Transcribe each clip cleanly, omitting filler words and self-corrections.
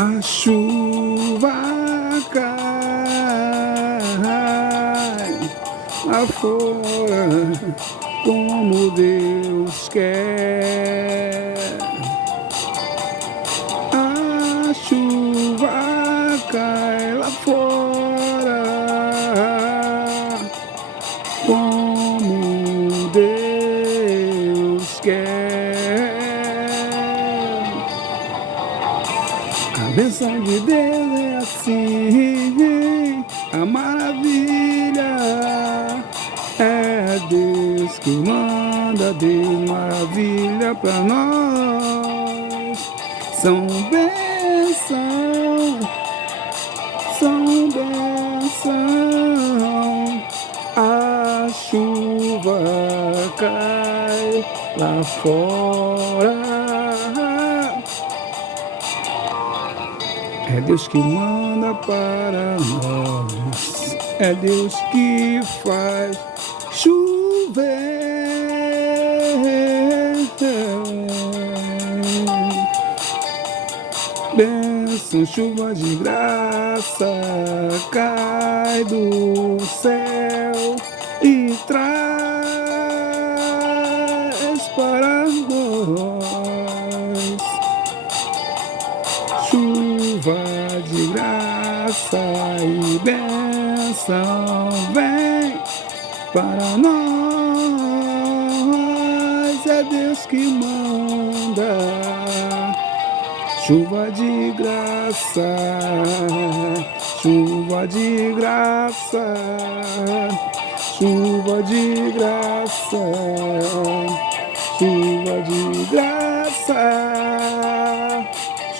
A chuva cai lá fora como Deus quer. A chuva cai lá fora como Deus quer. A bênção de Deus é assim, a maravilha é Deus que manda, Deus maravilha pra nós. São bênção, a chuva cai lá fora. É Deus que manda para nós, é Deus que faz chover. Bênção, chuva de graça cai do céu e traz para nós chuva de graça e bênção vem para nós. É Deus que manda chuva de graça, chuva de graça, chuva de graça, chuva de graça.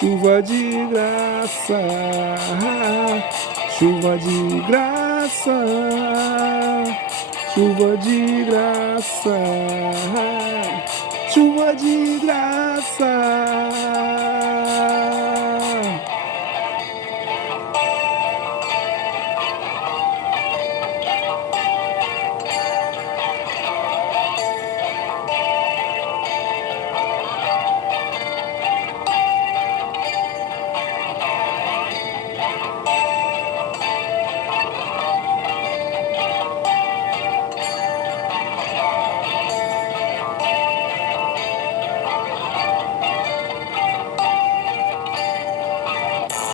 Chuva de graça, chuva de graça, chuva de graça, chuva de graça.